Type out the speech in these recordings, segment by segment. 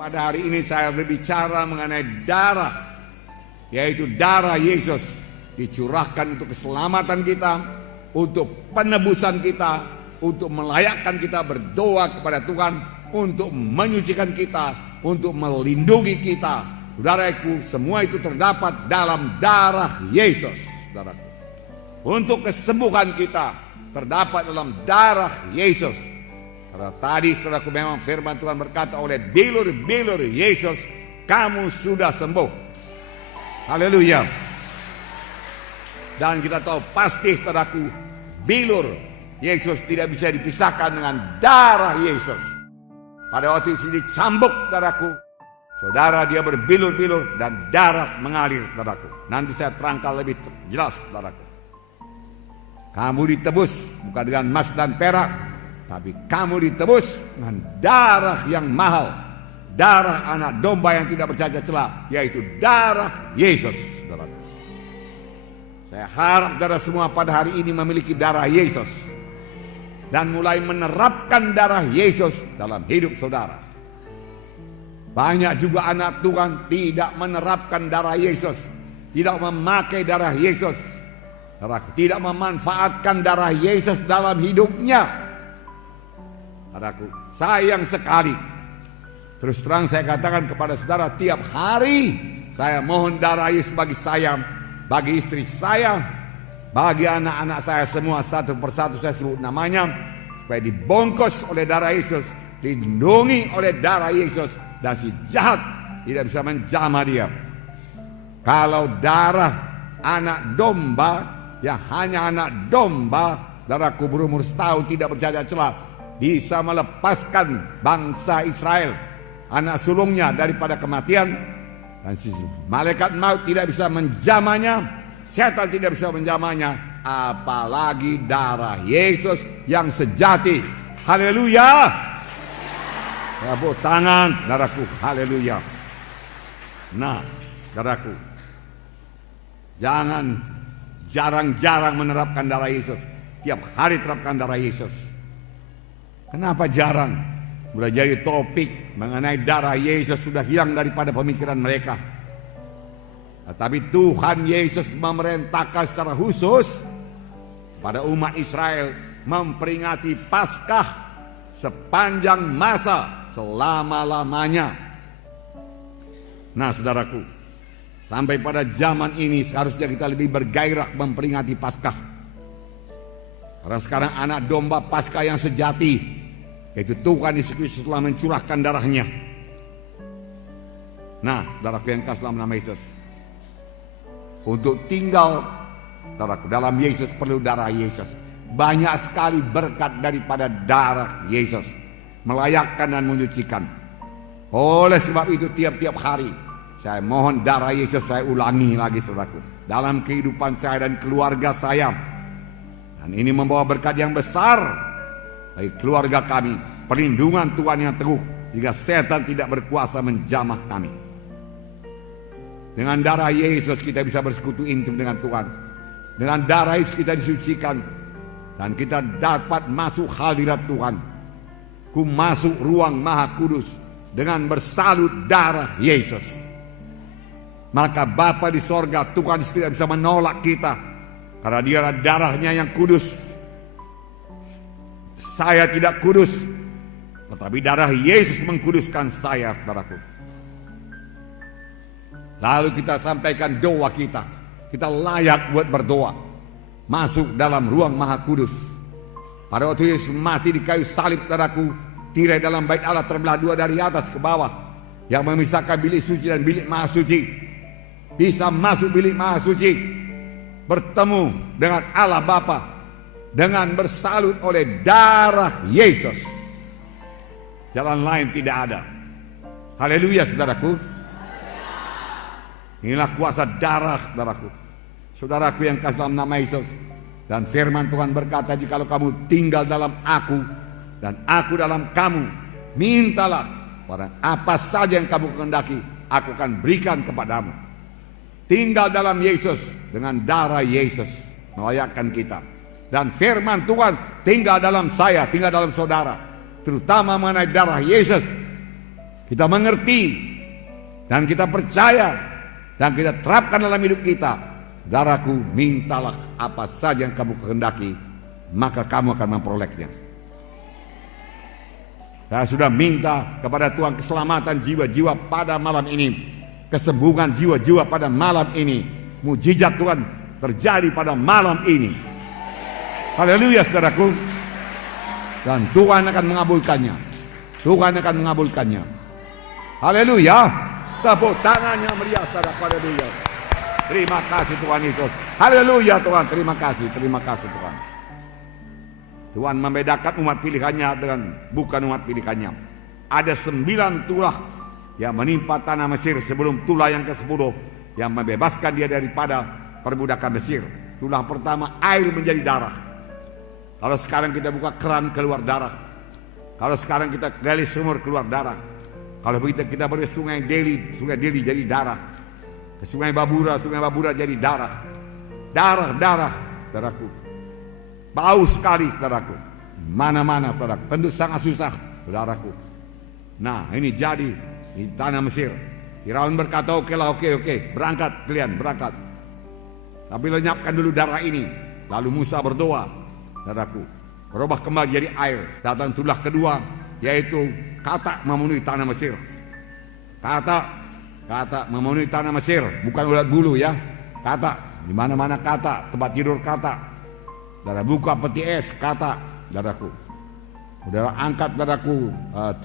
Pada hari ini saya berbicara mengenai darah, yaitu darah Yesus dicurahkan untuk keselamatan kita, untuk penebusan kita, untuk melayakkan kita berdoa kepada Tuhan, untuk menyucikan kita, untuk melindungi kita. Saudaraku, semua itu terdapat dalam darah Yesus. Saudaraku, untuk kesembuhan kita terdapat dalam darah Yesus. Karena tadi saudaraku memang firman Tuhan berkata, oleh bilur-bilur Yesus kamu sudah sembuh. Haleluya. Dan kita tahu pasti saudaraku, bilur Yesus tidak bisa dipisahkan dengan darah Yesus. Pada waktu itu dicambuk saudaraku, saudara, dia berbilur-bilur dan darah mengalir saudaraku. Nanti saya terangkan lebih jelas saudaraku. Kamu ditebus bukan dengan emas dan perak, tapi kamu ditebus dengan darah yang mahal, darah anak domba yang tidak bercacat celah, yaitu darah Yesus. Saudara, saya harap saudara semua pada hari ini memiliki darah Yesus dan mulai menerapkan darah Yesus dalam hidup saudara. Banyak juga anak Tuhan tidak menerapkan darah Yesus, tidak memakai darah Yesus, tidak memanfaatkan darah Yesus dalam hidupnya. Saudaraku, sayang sekali. Terus terang saya katakan kepada saudara, tiap hari saya mohon darah Yesus bagi saya, bagi istri saya, bagi anak-anak saya semua, satu persatu saya sebut namanya, supaya dibungkus oleh darah Yesus, dilindungi oleh darah Yesus, dan si jahat tidak bisa menjamah dia. Kalau darah anak domba, yang hanya anak domba, darahku berumur setahun tidak bercacat celah, bisa melepaskan bangsa Israel, anak sulungnya, daripada kematian. Dan si malaikat maut tidak bisa menjamahnya, setan tidak bisa menjamahnya, apalagi darah Yesus yang sejati. Haleluya. Tepuk tangan darahku. Haleluya. Nah, darahku, jangan jarang-jarang menerapkan darah Yesus. Tiap hari terapkan darah Yesus. Kenapa jarang? Sudah jadi topik mengenai darah Yesus sudah hilang daripada pemikiran mereka. Tetapi Tuhan Yesus memerintahkan secara khusus pada umat Israel memperingati Paskah sepanjang masa, selama-lamanya. Nah saudaraku, sampai pada zaman ini seharusnya kita lebih bergairah memperingati Paskah. Karena sekarang anak domba Paskah yang sejati, yaitu Tuhan Yesus Kristus telah mencurahkan darahnya. Nah, saudaraku yang kasih dalam nama Yesus, untuk tinggal saudaraku dalam Yesus perlu darah Yesus. Banyak sekali berkat daripada darah Yesus, melayakkan dan menyucikan. Oleh sebab itu tiap-tiap hari saya mohon darah Yesus, saya ulangi lagi saudaraku, dalam kehidupan saya dan keluarga saya. Dan ini membawa berkat yang besar bagi keluarga kami, perlindungan Tuhan yang teguh, jika setan tidak berkuasa menjamah kami. Dengan darah Yesus kita bisa bersekutu intim dengan Tuhan. Dengan darah Yesus kita disucikan, dan kita dapat masuk hadirat Tuhan. Ku masuk ruang Maha Kudus dengan bersalut darah Yesus. Maka Bapa di sorga, Tuhan tidak bisa menolak kita, karena dialah darahnya yang kudus. Saya tidak kudus, tetapi darah Yesus mengkuduskan saya, saudaraku. Lalu kita sampaikan doa kita. Kita layak buat berdoa, masuk dalam ruang Maha Kudus. Pada waktu Yesus mati di kayu salib, saudaraku, tirai dalam bait Allah terbelah dua dari atas ke bawah, yang memisahkan bilik suci dan bilik Maha Suci. Bisa masuk bilik Maha Suci, bertemu dengan Allah Bapa dengan bersalut oleh darah Yesus. Jalan lain tidak ada. Haleluya saudaraku. Inilah kuasa darah saudaraku. Saudaraku yang kasih dalam nama Yesus. Dan firman Tuhan berkata, jikalau kamu tinggal dalam aku dan aku dalam kamu, mintalah pada apa saja yang kamu kehendaki, aku akan berikan kepadamu. Tinggal dalam Yesus, dengan darah Yesus melayakkan kita. Dan firman Tuhan tinggal dalam saya, tinggal dalam saudara, terutama mengenai darah Yesus. kita mengerti, dan kita percaya, dan kita terapkan dalam hidup kita, saudaraku, mintalah apa saja yang kamu kehendaki, maka kamu akan memperolehnya. Saya sudah minta kepada Tuhan keselamatan jiwa-jiwa pada malam ini, kesembuhan jiwa-jiwa pada malam ini, mujizat Tuhan terjadi pada malam ini. Haleluya, saudaraku. Dan Tuhan akan mengabulkannya. Tuhan akan mengabulkannya. Haleluya. Tepuk tangannya meriah, saudaraku. Haleluya. Terima kasih Tuhan Yesus. Haleluya Tuhan. Terima kasih Tuhan. Tuhan membedakan umat pilihannya dengan bukan umat pilihannya. Ada 9 tulah yang menimpa tanah Mesir sebelum tulah yang ke-10 yang membebaskan dia daripada perbudakan Mesir. Tulah pertama, air menjadi darah. Kalau sekarang kita buka keran, keluar darah. Kalau sekarang kita gali sumur, keluar darah. Kalau begitu kita pergi sungai Deli jadi darah. Ke sungai Babura jadi darah. Darah, saudaraku. Bau sekali, saudaraku. Mana-mana, saudaraku. Tentu sangat susah, saudaraku. Nah, ini jadi di tanah Mesir. Firaun berkata, oke, berangkat kalian, berangkat. Tapi lenyapkan dulu darah ini. Lalu Musa berdoa, saudaraku, berubah kembali jadi air. Datang tulah kedua, yaitu katak memenuhi tanah Mesir. Katak memenuhi tanah Mesir, bukan ulat bulu ya. Katak, di mana-mana katak, tempat tidur katak. Saudara buka peti es, katak, saudaraku. Saudara angkat, saudaraku,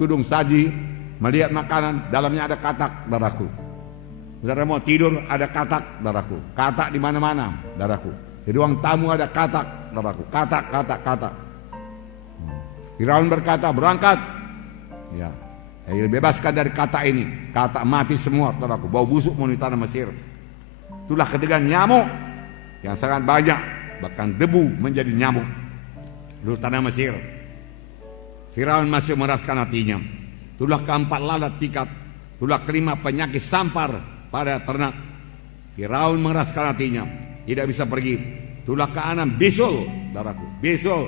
tudung saji, melihat makanan, dalamnya ada katak, saudaraku. Saudara mau tidur, ada katak, saudaraku. Katak di mana-mana, saudaraku. Di ruang tamu ada katak, saudaraku. Katak. Firaun berkata, berangkat. Ya, bebaskan dari katak ini. Katak mati semua, saudaraku. Bau busuk memenuhi tanah Mesir. Itulah ketiga nyamuk yang sangat banyak, bahkan debu menjadi nyamuk di tanah Mesir. Firaun masih meraskan hatinya. Tulah keempat lalat pikat. Tulah kelima penyakit sampar pada ternak. Firaun meraskan hatinya, tidak bisa pergi. Tulah keenam bisul, saudaraku. Bisul.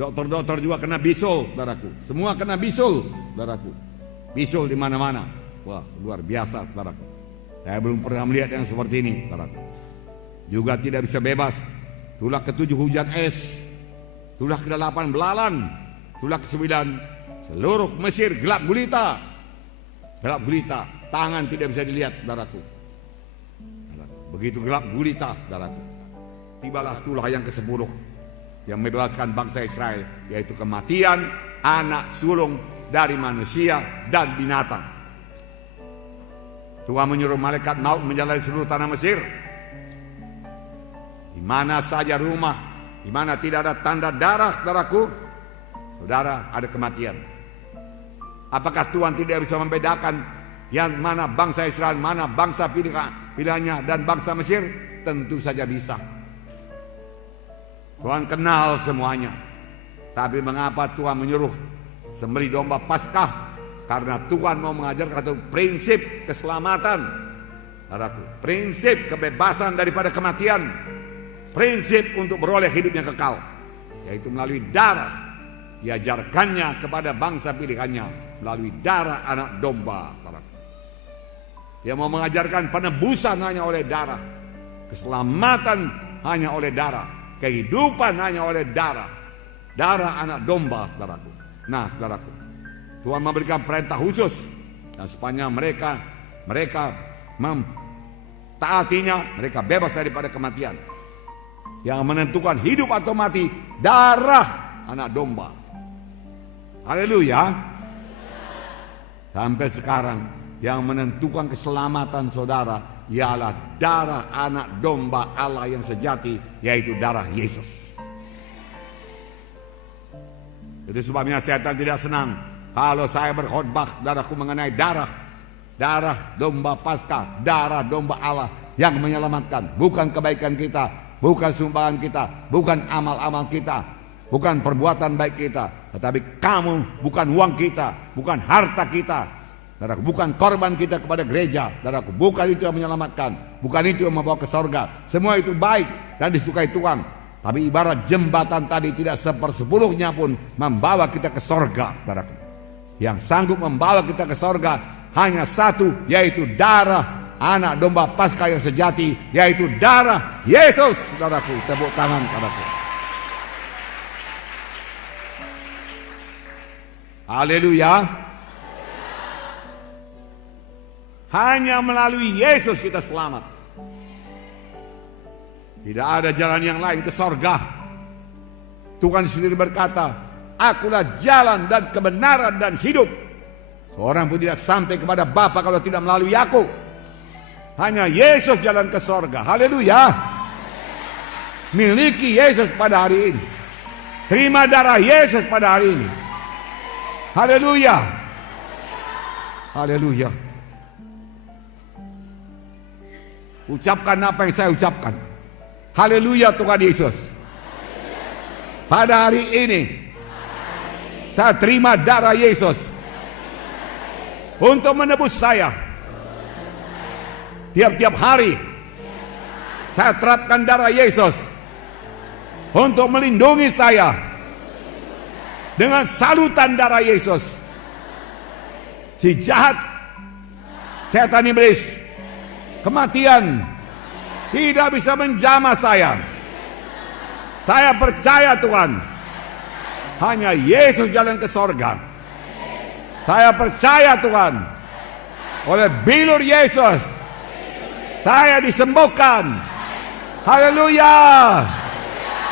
Dokter-dokter juga kena bisul, saudaraku. Semua kena bisul, saudaraku. Bisul di mana-mana. Wah, luar biasa, saudaraku. Saya belum pernah melihat yang seperti ini, saudaraku. Juga tidak bisa bebas. Tulah ke-7 hujan es. Tulah ke-8 belalang. Tulah ke-9 seluruh Mesir gelap gulita. Gelap gulita. Tangan tidak bisa dilihat, saudaraku. Begitu gelap gulita, saudaraku. Tibalah tulah yang ke-10 yang membebaskan bangsa Israel, yaitu kematian anak sulung dari manusia dan binatang. Tuhan menyuruh malaikat maut menjalani seluruh tanah Mesir. Di mana saja rumah, di mana tidak ada tanda darah, saudaraku, saudara, ada kematian. Apakah Tuhan tidak bisa membedakan yang mana bangsa Israel, mana bangsa pilihannya dan bangsa Mesir? Tentu saja bisa. Tuhan kenal semuanya. Tapi mengapa Tuhan menyuruh sembelih domba Paskah? Karena Tuhan mau mengajarkan satu prinsip keselamatan, saudaraku. Prinsip kebebasan daripada kematian. Prinsip untuk beroleh hidup yang kekal, yaitu melalui darah. Diajarkannya kepada bangsa pilihannya melalui darah anak domba, saudaraku. Dia mau mengajarkan penebusan hanya oleh darah, keselamatan hanya oleh darah, kehidupan hanya oleh darah. Darah anak domba, saudaraku. Nah, saudaraku, Tuhan memberikan perintah khusus, dan sepanjang mereka mentaatinya, mereka bebas daripada kematian. Yang menentukan hidup atau mati, darah anak domba. Haleluya. Sampai sekarang yang menentukan keselamatan saudara ialah darah anak domba Allah yang sejati, yaitu darah Yesus. Itu sebabnya setan tidak senang kalau saya berkhotbah, saudaraku, mengenai darah domba Paskah, darah domba Allah yang menyelamatkan. Bukan kebaikan kita, bukan sumbangan kita, bukan amal-amal kita, bukan perbuatan baik kita, tetapi kamu, bukan uang kita, bukan harta kita, saudaraku, bukan korban kita kepada gereja, saudaraku, bukan itu yang menyelamatkan, bukan itu yang membawa ke sorga. Semua itu baik dan disukai Tuhan. Tapi ibarat jembatan tadi tidak 1/10 pun membawa kita ke sorga, saudaraku. yang sanggup membawa kita ke sorga hanya satu, yaitu darah anak domba Paskah yang sejati, yaitu darah Yesus. Saudaraku, tepuk tangan saudaraku. Haleluya. Hanya melalui Yesus kita selamat. Tidak ada jalan yang lain ke sorga. Tuhan sendiri berkata, akulah jalan dan kebenaran dan hidup. Seorang pun tidak sampai kepada Bapa kalau tidak melalui aku. Hanya Yesus jalan ke sorga. Haleluya. Miliki Yesus pada hari ini. Terima darah Yesus pada hari ini. Haleluya. Haleluya. Ucapkan apa yang saya ucapkan. Haleluya Tuhan Yesus. Pada hari ini saya terima darah Yesus untuk menebus saya. Tiap-tiap hari saya terapkan darah Yesus untuk melindungi saya dengan salutan darah Yesus. Si jahat, setan iblis, kematian tidak bisa menjamah saya. Saya percaya Tuhan, hanya Yesus jalan ke sorga. Saya percaya Tuhan, oleh bilur Yesus saya disembuhkan. Haleluya.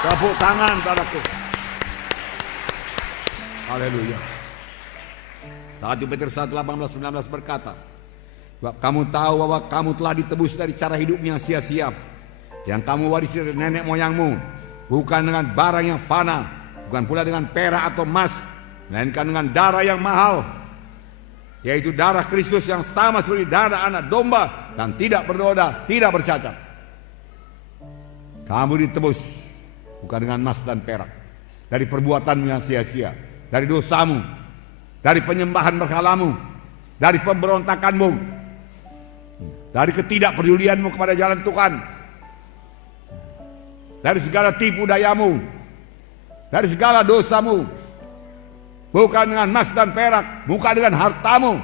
Tepuk tangan saudaraku. Haleluya. 1 Petrus 1:18-19 berkata, sebab kamu tahu bahwa kamu telah ditebus dari cara hidup yang sia-sia yang kamu warisi dari nenek moyangmu, bukan dengan barang yang fana, bukan pula dengan perak atau emas, melainkan dengan darah yang mahal, yaitu darah Kristus yang sama seperti darah anak domba dan tidak bernoda, tidak bercacat. Kamu ditebus bukan dengan emas dan perak, dari perbuatanmu yang sia-sia, dari dosamu, dari penyembahan berhalamu, dari pemberontakanmu, dari ketidakpedulianmu kepada jalan Tuhan, dari segala tipu dayamu, dari segala dosamu. Bukan dengan emas dan perak, bukan dengan hartamu.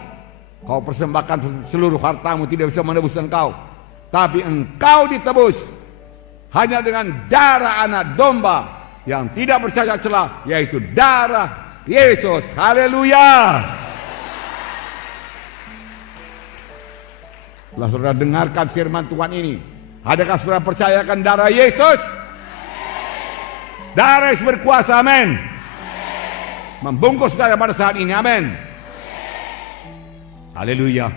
Kau persembahkan seluruh hartamu tidak bisa menebus engkau. Tapi engkau ditebus hanya dengan darah anak domba yang tidak bercacat celah, yaitu darah Yesus. Haleluya. Setelah saudara dengarkan firman Tuhan ini, adakah saudara percayakan darah Yesus? Darah Yesus berkuasa, amin. Membungkus saudara pada saat ini, amin. Haleluya.